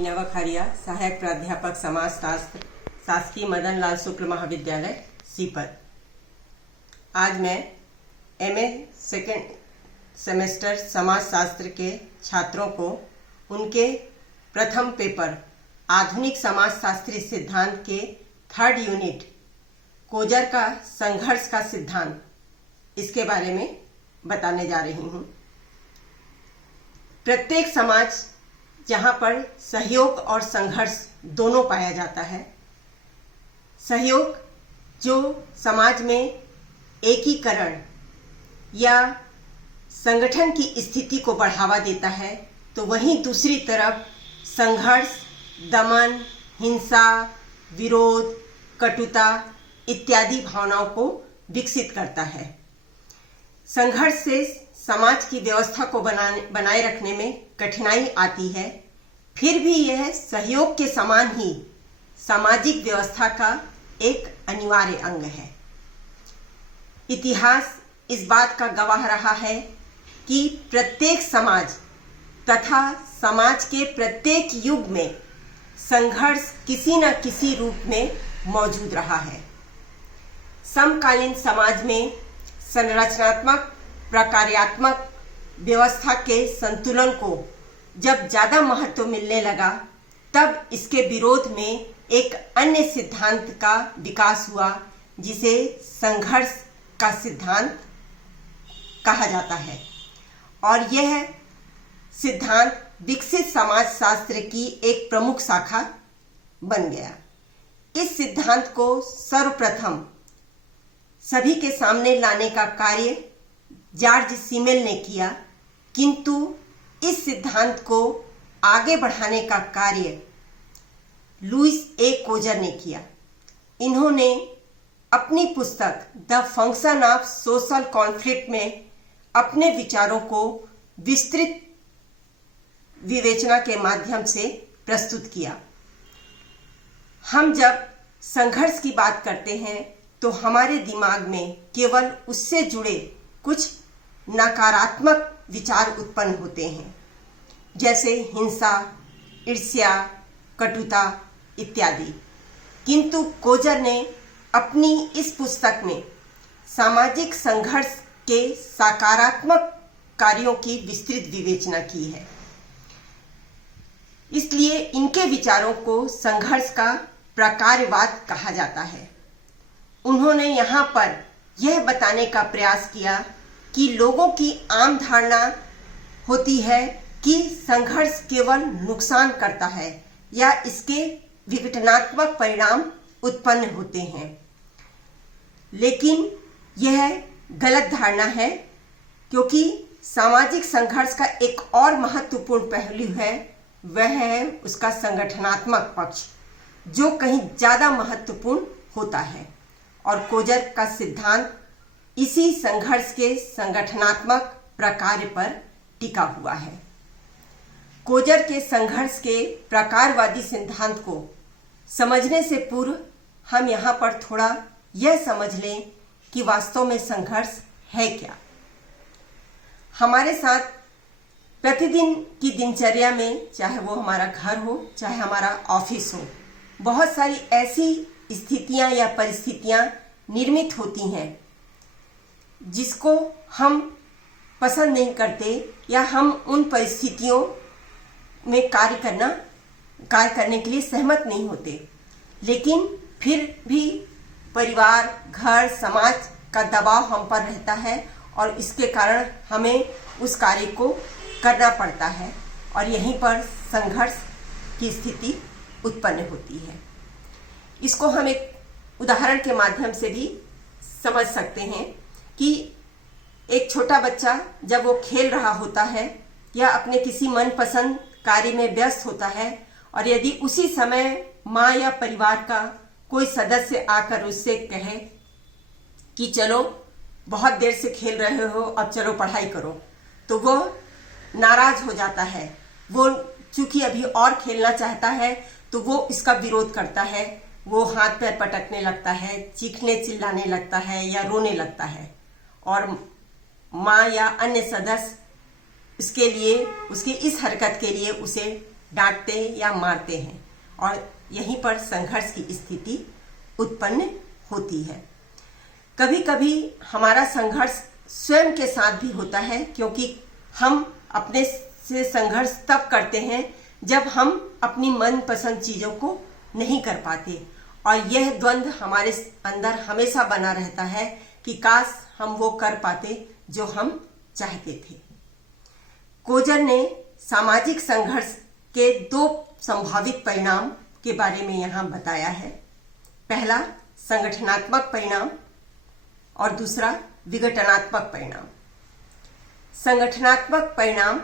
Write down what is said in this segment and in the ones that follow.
इनावा खारिया, सहायक प्राध्यापक समाजशास्त्र, शासकीय मदन लाल शुक्ल महाविद्यालय सीपत। आज मैं एमए सेकेंड सेमेस्टर समाजशास्त्र के छात्रों को उनके प्रथम पेपर आधुनिक समाजशास्त्री सिद्धांत के थर्ड यूनिट कोजर का संघर्ष का सिद्धांत, इसके बारे में बताने जा रही हूँ। प्रत्येक समाज जहाँ पर सहयोग और संघर्ष दोनों पाया जाता है, सहयोग जो समाज में एकीकरण या संगठन की स्थिति को बढ़ावा देता है, तो वहीं दूसरी तरफ संघर्ष, दमन, हिंसा, विरोध, कटुता इत्यादि भावनाओं को विकसित करता है। संघर्ष से समाज की व्यवस्था को बनाए रखने में कठिनाई आती है, फिर भी यह सहयोग के समान ही सामाजिक व्यवस्था का एक अनिवार्य अंग है। इतिहास इस बात का गवाह रहा है कि प्रत्येक समाज तथा समाज के प्रत्येक युग में संघर्ष किसी न किसी रूप में मौजूद रहा है। समकालीन समाज में संरचनात्मक प्रकार्यात्मक व्यवस्था के संतुलन को जब ज्यादा महत्व मिलने लगा, तब इसके विरोध में एक अन्य सिद्धांत का विकास हुआ, जिसे संघर्ष का सिद्धांत कहा जाता है। और यह सिद्धांत विकसित समाजशास्त्र की एक प्रमुख शाखा बन गया। इस सिद्धांत को सर्वप्रथम सभी के सामने लाने का कार्य जॉर्ज सीमेल ने किया, किंतु इस सिद्धांत को आगे बढ़ाने का कार्य लुईस ए कोजर ने किया। इन्होंने अपनी पुस्तक the function of social conflict में अपने विचारों को विस्तृत विवेचना के माध्यम से प्रस्तुत किया। हम जब संघर्ष की बात करते हैं तो हमारे दिमाग में केवल उससे जुड़े कुछ नकारात्मक विचार उत्पन्न होते हैं, जैसे हिंसा, ईर्ष्या, कटुता इत्यादि। किंतु कोजर ने अपनी इस पुस्तक में सामाजिक संघर्ष के सकारात्मक कार्यों की विस्तृत विवेचना की है। इसलिए इनके विचारों को संघर्ष का प्रकारवाद कहा जाता है। उन्होंने यहाँ पर यह बताने का प्रयास किया कि लोगों की आम धारणा होती है कि संघर्ष केवल नुकसान करता है या इसके विघटनात्मक परिणाम उत्पन्न होते हैं, लेकिन यह गलत धारणा है, क्योंकि सामाजिक संघर्ष का एक और महत्वपूर्ण पहलू है, वह है उसका संगठनात्मक पक्ष, जो कहीं ज्यादा महत्वपूर्ण होता है। और कोजर का सिद्धांत इसी संघर्ष के संगठनात्मक प्रकार पर टिका हुआ है। कोजर के संघर्ष के प्रकारवादी सिद्धांत को समझने से पूर्व हम यहाँ पर थोड़ा यह समझ लें कि वास्तव में संघर्ष है क्या। हमारे साथ प्रतिदिन की दिनचर्या में, चाहे वो हमारा घर हो, चाहे हमारा ऑफिस हो, बहुत सारी ऐसी स्थितियां या परिस्थितियां निर्मित होती हैं जिसको हम पसंद नहीं करते, या हम उन परिस्थितियों में कार्य करने के लिए सहमत नहीं होते, लेकिन फिर भी परिवार, घर, समाज का दबाव हम पर रहता है और इसके कारण हमें उस कार्य को करना पड़ता है, और यहीं पर संघर्ष की स्थिति उत्पन्न होती है। इसको हम एक उदाहरण के माध्यम से भी समझ सकते हैं कि एक छोटा बच्चा जब वो खेल रहा होता है या अपने किसी मनपसंद कार्य में व्यस्त होता है, और यदि उसी समय माँ या परिवार का कोई सदस्य आकर उससे कहे कि चलो बहुत देर से खेल रहे हो, अब चलो पढ़ाई करो, तो वो नाराज हो जाता है। वो चूंकि अभी और खेलना चाहता है, तो वो इसका विरोध करता है, वो हाथ पैर पटकने लगता है, चीखने चिल्लाने लगता है या रोने लगता है, और माँ या अन्य सदस्य उसके लिए, उसकी इस हरकत के लिए उसे डांटते या मारते हैं और यहीं पर संघर्ष की स्थिति उत्पन्न होती है। कभी कभी हमारा संघर्ष स्वयं के साथ भी होता है, क्योंकि हम अपने से संघर्ष तब करते हैं जब हम अपनी मनपसंद चीजों को नहीं कर पाते, और यह द्वंद्व हमारे अंदर हमेशा बना रहता है कि काश हम वो कर पाते जो हम चाहते थे। कोजर ने सामाजिक संघर्ष के 2 संभावित परिणाम के बारे में यहाँ बताया है। पहला संगठनात्मक परिणाम और दूसरा विघटनात्मक परिणाम। संगठनात्मक परिणाम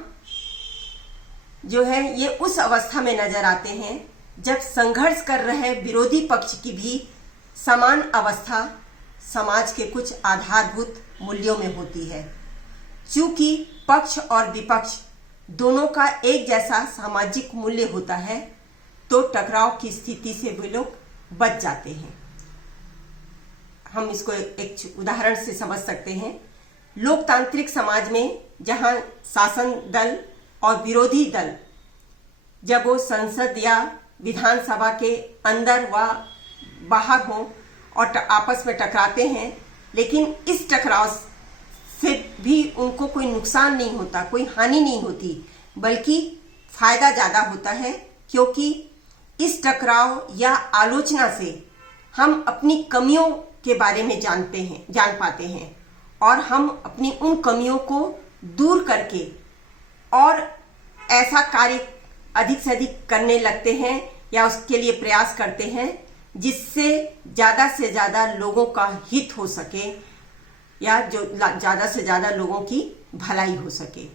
जो है ये उस अवस्था में नजर आते हैं जब संघर्ष कर रहे विरोधी पक्ष की भी समान अवस्था समाज के कुछ आधारभूत मूल्यों में होती है। चूंकि पक्ष और विपक्ष दोनों का एक जैसा सामाजिक मूल्य होता है, तो टकराव की स्थिति से वे लोग बच जाते हैं। हम इसको एक उदाहरण से समझ सकते हैं। लोकतांत्रिक समाज में जहां शासन दल और विरोधी दल जब वो संसद या विधानसभा के अंदर व बाहर हों और आपस में टकराते हैं, लेकिन इस टकराव से भी उनको कोई नुकसान नहीं होता, कोई हानि नहीं होती, बल्कि फायदा ज़्यादा होता है, क्योंकि इस टकराव या आलोचना से हम अपनी कमियों के बारे में जान पाते हैं और हम अपनी उन कमियों को दूर करके और ऐसा कार्य अधिक से अधिक करने लगते हैं या उसके लिए प्रयास करते हैं जिससे ज़्यादा से ज़्यादा लोगों का हित हो सके या जो ज़्यादा से ज़्यादा लोगों की भलाई हो सके।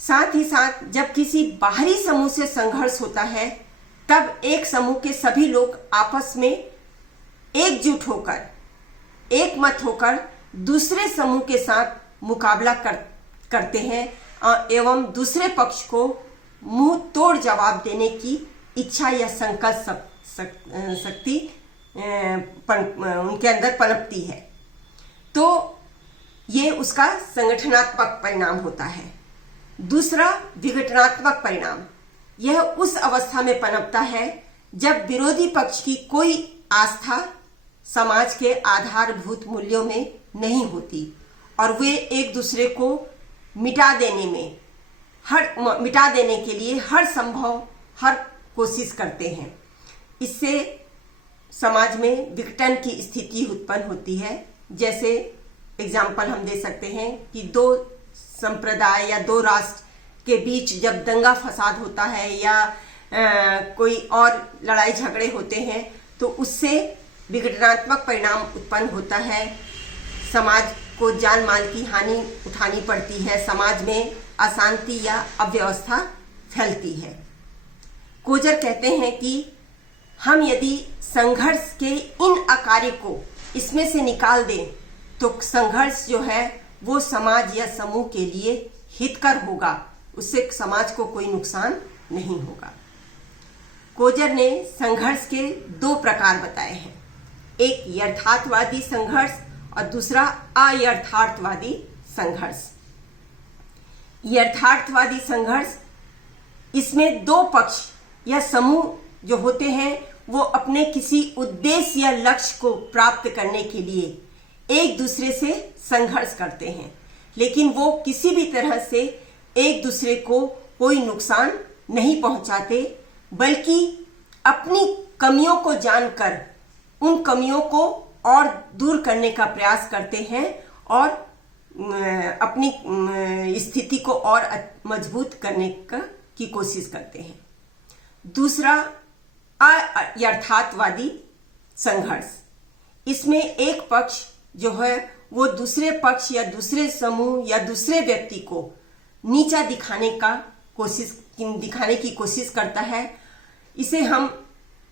साथ ही साथ जब किसी बाहरी समूह से संघर्ष होता है, तब एक समूह के सभी लोग आपस में एकजुट होकर, एक मत होकर दूसरे समूह के साथ मुकाबला करते हैं एवं दूसरे पक्ष को मुंह तोड़ जवाब देने की इच्छा या संकल्प शक्ति उनके अंदर पनपती है। तो ये उसका संगठनात्मक परिणाम होता है। दूसरा विघटनात्मक परिणाम, यह उस अवस्था में पनपता है जब विरोधी पक्ष की कोई आस्था समाज के आधारभूत मूल्यों में नहीं होती और वे एक दूसरे को मिटा देने के लिए हर कोशिश करते हैं। इससे समाज में विघटन की स्थिति उत्पन्न होती है। जैसे एग्जाम्पल हम दे सकते हैं कि 2 संप्रदाय या 2 राष्ट्र के बीच जब दंगा फसाद होता है या कोई और लड़ाई झगड़े होते हैं, तो उससे विघटनात्मक परिणाम उत्पन्न होता है। समाज को जान माल की हानि उठानी पड़ती है, समाज में अशांति या अव्यवस्था फैलती है। कोजर कहते हैं कि हम यदि संघर्ष के इन अकार्य को इसमें से निकाल दें, तो संघर्ष जो है वो समाज या समूह के लिए हितकर होगा, उससे समाज को कोई नुकसान नहीं होगा। कोजर ने संघर्ष के 2 प्रकार बताए हैं, एक यथार्थवादी संघर्ष और दूसरा अयथार्थवादी संघर्ष। यथार्थवादी संघर्ष, इसमें 2 पक्ष या समूह जो होते हैं वो अपने किसी उद्देश्य या लक्ष्य को प्राप्त करने के लिए एक दूसरे से संघर्ष करते हैं, लेकिन वो किसी भी तरह से एक दूसरे को कोई नुकसान नहीं पहुंचाते, बल्कि अपनी कमियों को जानकर उन कमियों को और दूर करने का प्रयास करते हैं और अपनी स्थिति को और मजबूत करने की कोशिश करते हैं। दूसरा अयथार्थवादी संघर्ष, इसमें एक पक्ष जो है वो दूसरे पक्ष या दूसरे समूह या दूसरे व्यक्ति को नीचा दिखाने की कोशिश करता है। इसे हम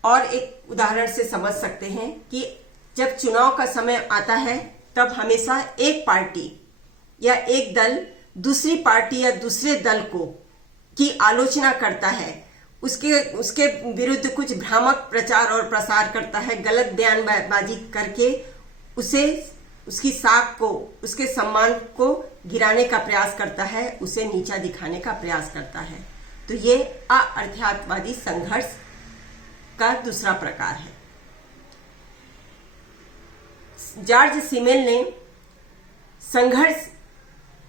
और एक उदाहरण से समझ सकते हैं कि जब चुनाव का समय आता है, तब हमेशा एक पार्टी या एक दल दूसरी पार्टी या दूसरे दल की आलोचना करता है, उसके विरुद्ध कुछ भ्रामक प्रचार और प्रसार करता है, गलत बयानबाजी करके उसकी साख को, उसके सम्मान को गिराने का प्रयास करता है, उसे नीचा दिखाने का प्रयास करता है। तो तो ये अर्थार्थवादी संघर्ष का दूसरा प्रकार है। जॉर्ज सिमेल ने संघर्ष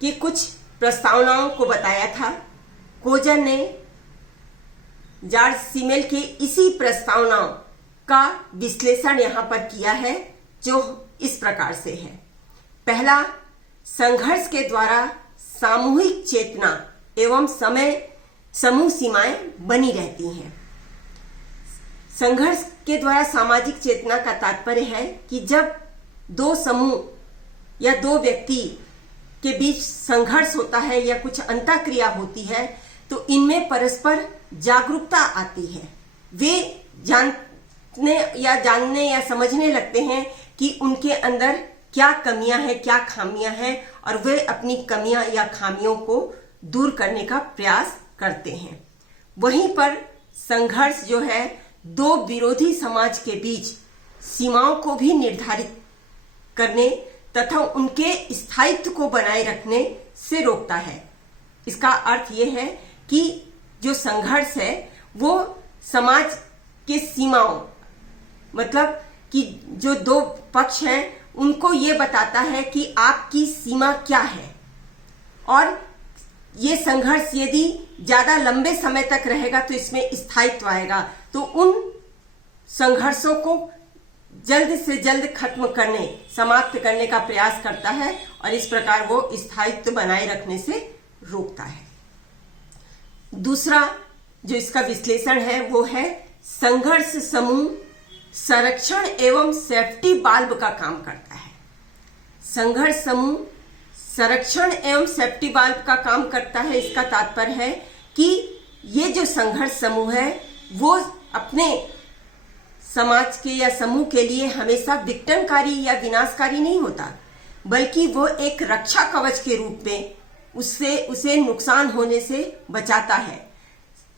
की कुछ प्रस्तावनाओं को बताया था। कोजन ने जॉर्ज सिमेल के इसी प्रस्तावनाओं का विश्लेषण यहाँ पर किया है, जो इस प्रकार से है। पहला, संघर्ष के द्वारा सामूहिक चेतना एवं समूह सीमाएं बनी रहती हैं। संघर्ष के द्वारा सामाजिक चेतना का तात्पर्य है कि जब दो समूह या दो व्यक्ति के बीच संघर्ष होता है या कुछ अंतःक्रिया होती है तो इनमें परस्पर जागरूकता आती है। वे जानने या समझने लगते हैं कि उनके अंदर क्या कमियां हैं, क्या खामियां हैं, और वे अपनी कमियां या खामियों को दूर करने का प्रयास करते हैं। वहीं पर संघर्ष जो है दो विरोधी समाज के बीच सीमाओं को भी निर्धारित करने तथा उनके स्थायित्व को बनाए रखने से रोकता है। इसका अर्थ यह है कि जो संघर्ष है वो समाज के सीमाओं, मतलब कि जो दो पक्ष हैं उनको ये बताता है कि आपकी सीमा क्या है, और ये संघर्ष यदि ज्यादा लंबे समय तक रहेगा तो इसमें स्थायित्व आएगा। तो उन संघर्षों को जल्द से जल्द खत्म करने, समाप्त करने का प्रयास करता है और इस प्रकार वो स्थायित्व बनाए रखने से रोकता है। दूसरा जो इसका विश्लेषण है वो है संघर्ष समूह संरक्षण एवं सेफ्टी बाल्ब का काम करता है। संघर्ष समूह संरक्षण एवं सेफ्टी बाल्ब का काम करता है। इसका तात्पर्य है कि ये जो संघर्ष समूह है वो अपने समाज के या समूह के लिए हमेशा विघटनकारी या विनाशकारी नहीं होता, बल्कि वो एक रक्षा कवच के रूप में उसे नुकसान होने से बचाता है।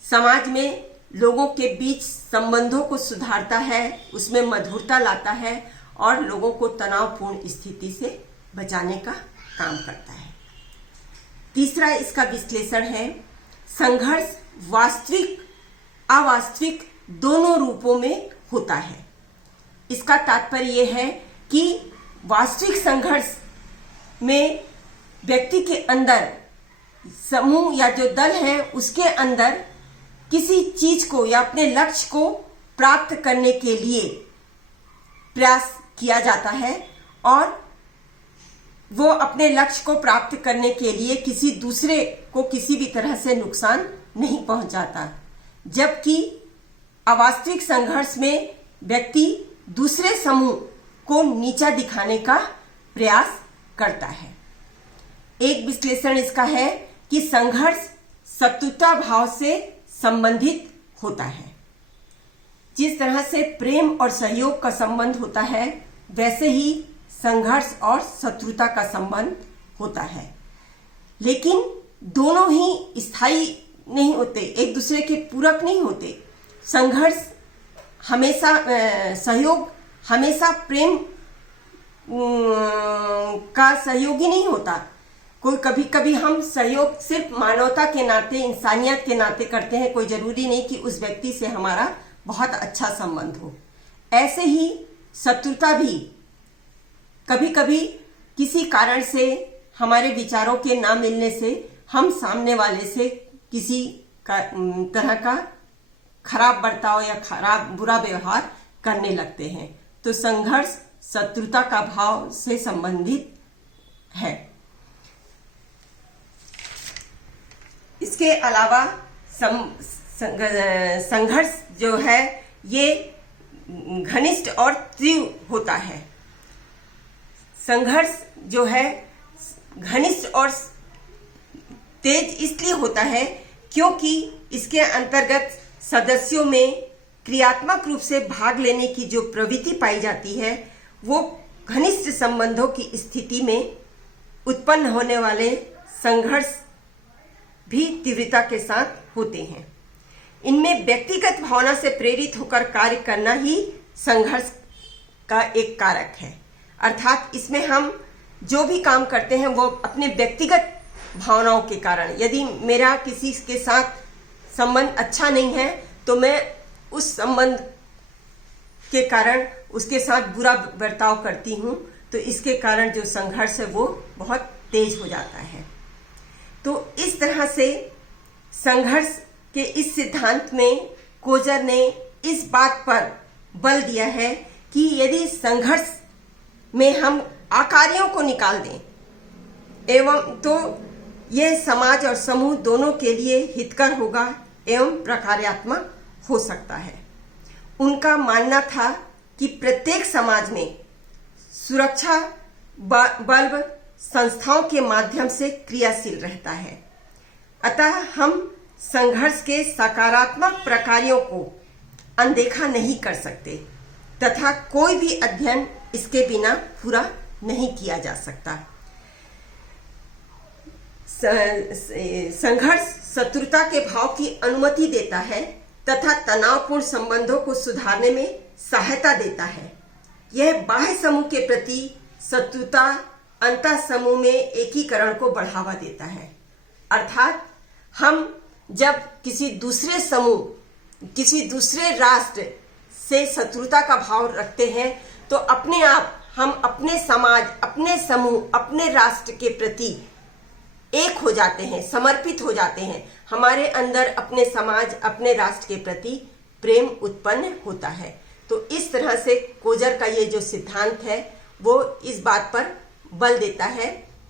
समाज में लोगों के बीच संबंधों को सुधारता है, उसमें मधुरता लाता है और लोगों को तनावपूर्ण स्थिति से बचाने का काम करता है। तीसरा इसका विश्लेषण है संघर्ष वास्तविक अवास्तविक दोनों रूपों में होता है। इसका तात्पर्य यह है कि वास्तविक संघर्ष में व्यक्ति के अंदर, समूह या जो दल है उसके अंदर किसी चीज को या अपने लक्ष्य को प्राप्त करने के लिए प्रयास किया जाता है और वो अपने लक्ष्य को प्राप्त करने के लिए किसी दूसरे को किसी भी तरह से नुकसान नहीं पहुंचाता। जबकि अवास्तविक संघर्ष में व्यक्ति दूसरे समूह को नीचा दिखाने का प्रयास करता है। एक विश्लेषण इसका है कि संघर्ष शत्रुता भाव से संबंधित होता है। जिस तरह से प्रेम और सहयोग का संबंध होता है वैसे ही संघर्ष और शत्रुता का संबंध होता है, लेकिन दोनों ही स्थायी नहीं होते, एक दूसरे के पूरक नहीं होते। संघर्ष हमेशा सहयोग हमेशा प्रेम का सहयोगी नहीं होता। कोई कभी कभी हम सहयोग सिर्फ मानवता के नाते, इंसानियत के नाते करते हैं, कोई जरूरी नहीं कि उस व्यक्ति से हमारा बहुत अच्छा संबंध हो। ऐसे ही शत्रुता भी कभी कभी किसी कारण से, हमारे विचारों के ना मिलने से हम सामने वाले से किसी तरह का खराब बर्ताव या बुरा व्यवहार करने लगते हैं। तो संघर्ष शत्रुता का भाव से संबंधित है। इसके अलावा संघर्ष जो है ये घनिष्ठ और तीव्र होता है। संघर्ष जो है घनिष्ठ और तेज इसलिए होता है क्योंकि इसके अंतर्गत सदस्यों में क्रियात्मक रूप से भाग लेने की जो प्रवृत्ति पाई जाती है वो घनिष्ठ संबंधों की स्थिति में उत्पन्न होने वाले संघर्ष भी तीव्रता के साथ होते हैं। इनमें व्यक्तिगत भावना से प्रेरित होकर कार्य करना ही संघर्ष का एक कारक है। अर्थात इसमें हम जो भी काम करते हैं वो अपने व्यक्तिगत भावनाओं के कारण, यदि मेरा किसी के साथ संबंध अच्छा नहीं है तो मैं उस संबंध के कारण उसके साथ बुरा बर्ताव करती हूँ, तो इसके कारण जो संघर्ष है वो बहुत तेज हो जाता है। तो इस तरह से संघर्ष के इस सिद्धांत में कोजर ने इस बात पर बल दिया है कि यदि संघर्ष में हम आकारियों को निकाल दें एवं तो यह समाज और समूह दोनों के लिए हितकर होगा एवं प्रकार्यात्मक हो सकता है। उनका मानना था कि प्रत्येक समाज में सुरक्षा बल संस्थाओं के माध्यम से क्रियाशील रहता है, अतः हम संघर्ष के सकारात्मक प्रकारों को अनदेखा नहीं कर सकते तथा कोई भी अध्ययन इसके बिना पूरा नहीं किया जा सकता। संघर्ष शत्रुता के भाव की अनुमति देता है तथा तनावपूर्ण संबंधों को सुधारने में सहायता देता है। यह बाह्य समूह के प्रति शत्रुता अंतः समूह में एकीकरण को बढ़ावा देता है। अर्थात हम जब किसी दूसरे समूह, किसी दूसरे राष्ट्र से शत्रुता का भाव रखते हैं तो अपने आप हम अपने समाज, अपने समूह, अपने राष्ट्र के प्रति एक हो जाते हैं, समर्पित हो जाते हैं। हमारे अंदर अपने समाज, अपने राष्ट्र के प्रति प्रेम उत्पन्न होता है। तो इस तरह से कोजर का ये जो सिद्धांत है वो इस बात पर बल देता है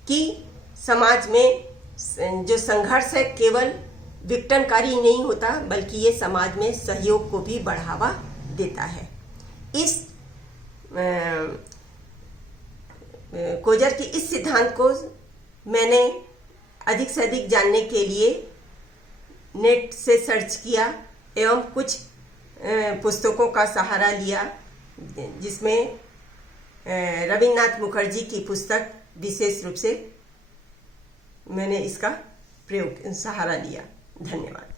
कि समाज में जो संघर्ष है केवल विघटनकारी नहीं होता बल्कि ये समाज में सहयोग को भी बढ़ावा देता है। इस कोजर के इस सिद्धांत को मैंने अधिक से अधिक जानने के लिए नेट से सर्च किया एवं कुछ पुस्तकों का सहारा लिया, जिसमें रविन्द्रनाथ मुखर्जी की पुस्तक विशेष रूप से मैंने इसका सहारा लिया। धन्यवाद।